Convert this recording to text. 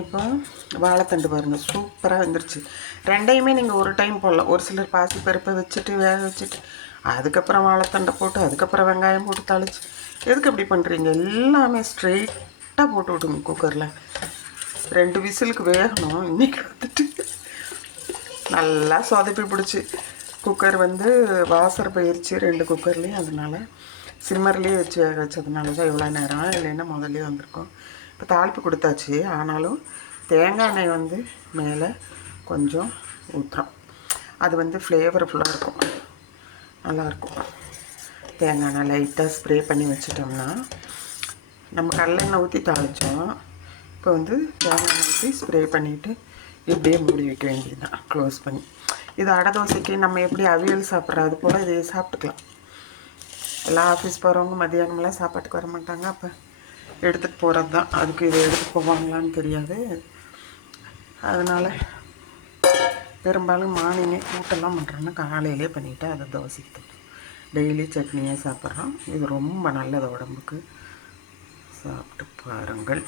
இப்போ வாழைத்தண்டு பாருங்கள் சூப்பராக வந்துருச்சு. ரெண்டையுமே நீங்கள் ஒரு டைம் போடலாம். ஒரு சிலர் பாசி பருப்பை வச்சுட்டு வேக வச்சுட்டு அதுக்கப்புறம் வாழைத்தண்டை போட்டு அதுக்கப்புறம் வெங்காயம் போட்டு தாளிச்சு எதுக்கு அப்படி பண்ணுறீங்க? எல்லாமே ஸ்ட்ரெயிட்டாக போட்டு விடுங்க குக்கரில். 2 விசிலுக்கு வேகணும். இன்றைக்கி வந்துட்டு நல்லா சொதப்பி பிடிச்சி குக்கர் வந்து வாசர் போயிடுச்சு 2 குக்கர்லேயும். அதனால் சிம்மர்லேயே வச்சு வேக வச்சதுனால தான் இவ்வளோ நேரம், இல்லைன்னா முதல்லே வந்திருக்கோம். இப்போ தாளிப்பு கொடுத்தாச்சு. ஆனாலும் தேங்காய் எண்ணெய் வந்து மேலே கொஞ்சம் ஊற்றுறோம். அது வந்து ஃப்ளேவர்ஃபுல்லாக இருக்கும், நல்லாயிருக்கும். தேங்காய் எண்ணெய் லைட்டாக ஸ்ப்ரே பண்ணி வச்சிட்டோம்னா, நம்ம கடலெண்ணெய் ஊற்றி தாளித்தோம். இப்போ வந்து தேங்காய் எண்ணெய் ஊற்றி ஸ்ப்ரே பண்ணிவிட்டு இப்படியே மூடி வைக்க வேண்டியது தான், க்ளோஸ் பண்ணி. இது அடை தோசைக்கு நம்ம எப்படி அவியல் சாப்பிட்றோம் அது போல் இதை சாப்பிட்டுக்கலாம். எல்லாம் ஆஃபீஸ் போகிறவங்க மதியானமெல்லாம் சாப்பாட்டுக்கு வர மாட்டாங்க, அப்போ எடுத்துகிட்டு போகிறது தான். அதுக்கு இதை எடுத்துகிட்டு போவாங்களான்னு தெரியாது. அதனால் பெரும்பாலும் மார்னிங்கே கூட்டெல்லாம் பண்ணுறோன்னா காலையிலே பண்ணிவிட்டு அதை தோசைக்கு டெய்லி சட்னியே சாப்பிட்றோம். இது ரொம்ப நல்லது உடம்புக்கு. சாப்பிட்டு பாருங்கள்.